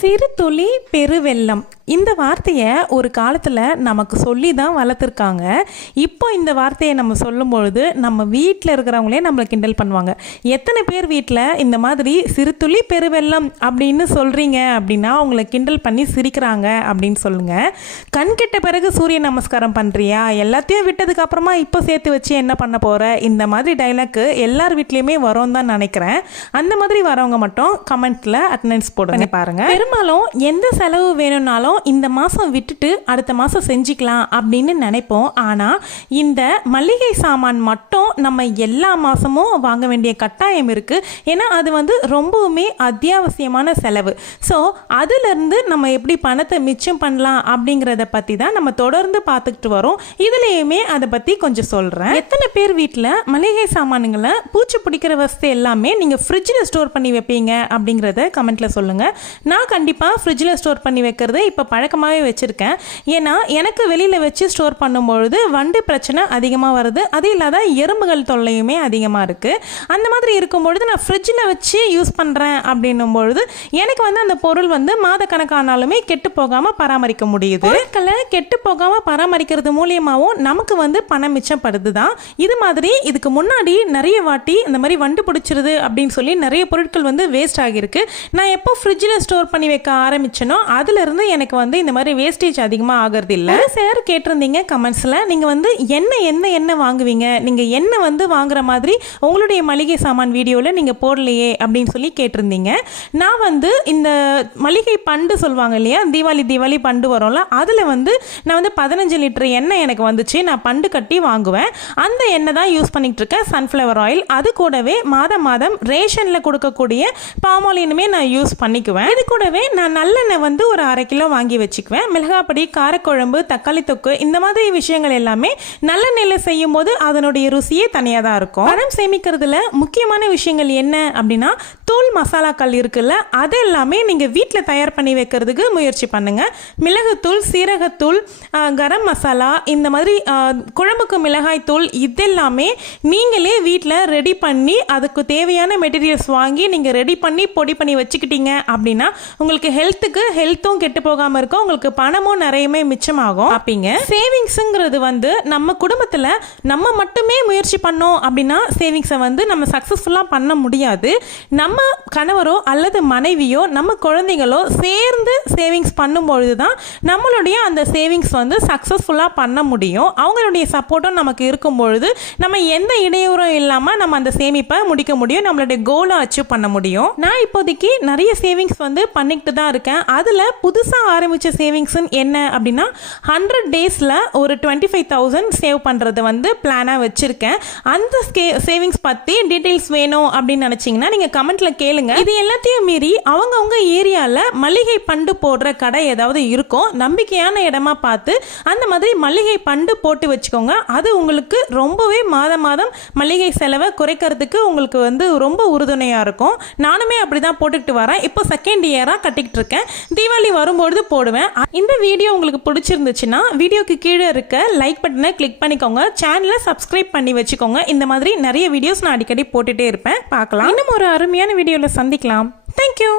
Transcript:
சிறு துளி பெருவெள்ளம் இந்த வார்த்தையை ஒரு காலத்தில் நமக்கு சொல்லி தான் வளர்த்துருக்காங்க. இப்போ இந்த வார்த்தையை நம்ம சொல்லும்பொழுது நம்ம வீட்டில் இருக்கிறவங்களே நம்மளை கிண்டல் பண்ணுவாங்க. எத்தனை பேர் வீட்டில் இந்த மாதிரி சிறு துளி பெருவெள்ளம் அப்படின்னு சொல்கிறீங்க அப்படின்னா அவங்கள கிண்டல் பண்ணி சிரிக்கிறாங்க அப்படின்னு சொல்லுங்கள். கண் கெட்ட பிறகு சூரிய நமஸ்காரம் பண்ணுறியா, எல்லாத்தையும் விட்டதுக்கு அப்புறமா இப்போ சேர்த்து வச்சு என்ன பண்ண போகிற, இந்த மாதிரி டைலாக்கு எல்லார் வீட்லேயுமே வரும் தான் நினைக்கிறேன். அந்த மாதிரி வரவங்க மட்டும் கமெண்ட்டில் அட்டெண்டன்ஸ் போடுங்க பாருங்கள். பெரும்பாலும் எந்த செலவு வேணும்னாலும் இந்த மாதம் விட்டுட்டு அடுத்த மாதம் செஞ்சுக்கலாம் அப்படின்னு நினைப்போம். ஆனால் இந்த மளிகை சாமான் மட்டும் நம்ம எல்லா மாதமும் வாங்க வேண்டிய கட்டாயம் இருக்குது. ஏன்னா அது ரொம்பவுமே அத்தியாவசியமான செலவு. ஸோ அதுலேருந்து நம்ம எப்படி பணத்தை மிச்சம் பண்ணலாம் அப்படிங்கிறத பற்றி தான் நம்ம தொடர்ந்து பார்த்துக்கிட்டு வரோம். இதுலேயுமே அதை பற்றி கொஞ்சம் சொல்கிறேன். எத்தனை பேர் வீட்டில் மளிகை சாமானுங்களை பூச்சி பிடிக்கிற வசதி எல்லாமே நீங்கள் ஃப்ரிட்ஜில் ஸ்டோர் பண்ணி வைப்பீங்க அப்படிங்கிறத கமெண்ட்டில் சொல்லுங்கள். நான் கண்டிப்பாக ஃப்ரிட்ஜில் ஸ்டோர் பண்ணி வைக்கிறது இப்போ பழக்கமாகவே வச்சுருக்கேன். ஏன்னா எனக்கு வெளியில் வச்சு ஸ்டோர் பண்ணும்பொழுது வண்டு பிரச்சனை அதிகமாக வருது. அது இல்லாத எறும்புகள் தொல்லையுமே அதிகமாக இருக்குது. அந்த மாதிரி இருக்கும்பொழுது நான் ஃப்ரிட்ஜில் வச்சு யூஸ் பண்ணுறேன் அப்படின்னும் பொழுது எனக்கு அந்த பொருள் மாத கணக்கானாலுமே கெட்டு போகாமல் பராமரிக்க முடியுது. பொருட்களை கெட்டு போகாமல் பராமரிக்கிறது மூலியமாகவும் நமக்கு பணம் மிச்சப்படுது தான். இது மாதிரி இதுக்கு முன்னாடி நிறைய வாட்டி இந்த மாதிரி வண்டு பிடிச்சிருது அப்படின்னு சொல்லி நிறைய பொருட்கள் வேஸ்ட் ஆகியிருக்கு. நான் எப்போ ஃப்ரிட்ஜில் ஸ்டோர் பண்ணி வைக்க ஆரம்பிச்சேனோ அதுலேருந்து எனக்கு இந்த மாதிரி வேஸ்டேஜ் அதிகமாக ஆகிறது இல்லை. சார் கேட்டிருந்தீங்க கமெண்ட்ஸில், நீங்கள் எண்ணெய் வாங்குவீங்க, நீங்கள் எண்ணெய் வாங்குற மாதிரி உங்களுடைய மளிகை சாமான் வீடியோவில் நீங்கள் போடலையே அப்படின்னு சொல்லி கேட்டிருந்தீங்க. நான் இந்த மளிகை பண்டு சொல்லுவாங்க இல்லையா, தீபாவளி பண்டு வரும்ல, அதில் நான் 15 லிட்டர் எண்ணெய் எனக்கு வந்துச்சு. நான் பண்டு கட்டி வாங்குவேன். அந்த எண்ணெய் தான் யூஸ் பண்ணிட்டு இருக்கேன், சன்ஃப்ளவர் ஆயில். அது கூடவே மாதம் ரேஷனில் கொடுக்கக்கூடிய பாமாலினுமே நான் யூஸ் பண்ணிக்குவேன். இது கூடவே நான் நல்லெண்ணெய் ஒரு 1/2 கிலோ வாங்கி வச்சுக்குவேன். மிளகாப்பொடி, காரக்குழம்பு, தக்காளி தொக்கு, இந்த மாதிரி விஷயங்கள் எல்லாமே நல்லெண்ணெயில் செய்யும் போது அதனுடைய ருசியே தனியாக தான் இருக்கும். பணம் சேமிக்கிறதுல முக்கியமான விஷயங்கள் என்ன அப்படின்னா, தூள் மசாலாக்கள் இருக்குல்ல, அது எல்லாமே நீங்கள் வீட்டில் தயார் பண்ணி வைக்கிறதுக்கு முயற்சி பண்ணுங்க. மிளகுத்தூள், சீரகத்தூள், கரம் மசாலா, இந்த மாதிரி குழம்புக்கு மிளகாய் தூள், இதெல்லாமே நீங்களே வீட்டில் ரெடி பண்ணி அதுக்கு தேவையான மெட்டீரியல்ஸ் வாங்கி நீங்கள் ரெடி பண்ணி பொடி பண்ணி வச்சுக்கிட்டீங்க அப்படின்னா உங்களுக்கு ஹெல்த்தும் கெட்டு போகாமல் இருக்கும், உங்களுக்கு பணமும் நிறையவே மிச்சமாகும். அப்படிங்க சேவிங்ஸுங்கிறது நம்ம குடும்பத்தில் நம்ம மட்டுமே முயற்சி பண்ணோம் அப்படின்னா சேவிங்ஸை நம்ம சக்ஸஸ்ஃபுல்லாக பண்ண முடியாது. நம்ம கணவரோ அல்லது மனைவியோ நம்ம குழந்தைங்களோ சேர்ந்து சேவிங்ஸ் பண்ணும்பொழுது தான் நம்மளுடைய அந்த சேவிங்ஸ் சக்ஸஸ்ஃபுல்லாக பண்ண முடியும். அவங்களுடைய சப்போர்ட்டும் நமக்கு இருக்கும் பொழுது நம்ம எந்த இடையூறும் இல்லாமல் நம்ம அந்த சேமிப்பை முடிக்க முடியும், நம்மளுடைய கோலை அச்சீவ் பண்ண முடியும். நான் இப்போதைக்கு நிறைய சேவிங்ஸ் பண்ணிக்கிட்டு தான் இருக்கேன். அதில் புதுசாக ஆரம்பித்த சேவிங்ஸ் என்ன அப்படின்னா 100 டேஸில் ஒரு 25,000 சேவ் பண்ணுறது பிளானாக வச்சுருக்கேன். அந்த சேவிங்ஸ் பற்றி டீட்டெயில்ஸ் வேணும் அப்படின்னு நினச்சிங்கன்னா நீங்கள் கமெண்ட்டில் கேளுங்க. இது எல்லாத்தையும் மீறி அவங்கவுங்க ஏரியாவில் மளிகை பண்டு போடுற கடை ஏதாவது இருக்கும், நம்பிக்கையான இடமா பார்த்து அந்த மாதிரி மளிகை பண்டு போட்டு வச்சுக்கோங்க. அது உங்களுக்கு ரொம்பவே மாதம் மளிகை செலவை குறைக்கிறதுக்கு உங்களுக்கு ரொம்ப உறுதுணையாக இருக்கும். நானுமே அப்படி தான் போட்டுக்கிட்டு வரேன். இப்போ செகண்ட் இயராக கட்டிக்கிட்டு இருக்கேன். தீபாவளி வரும்பொழுது போடுவேன். இந்த வீடியோ உங்களுக்கு பிடிச்சிருந்துச்சுன்னா வீடியோக்கு கீழே இருக்க லைக் பட்டனை கிளிக் பண்ணிக்கோங்க. சேனலை சப்ஸ்கிரைப் பண்ணி வச்சுக்கோங்க. இந்த மாதிரி நிறைய வீடியோஸ் நான் அடிக்கடி போட்டுட்டே இருப்பேன். பார்க்கலாம். இன்னும் ஒரு அருமையான வீடியோவில் சந்திக்கலாம். தேங்க்யூ.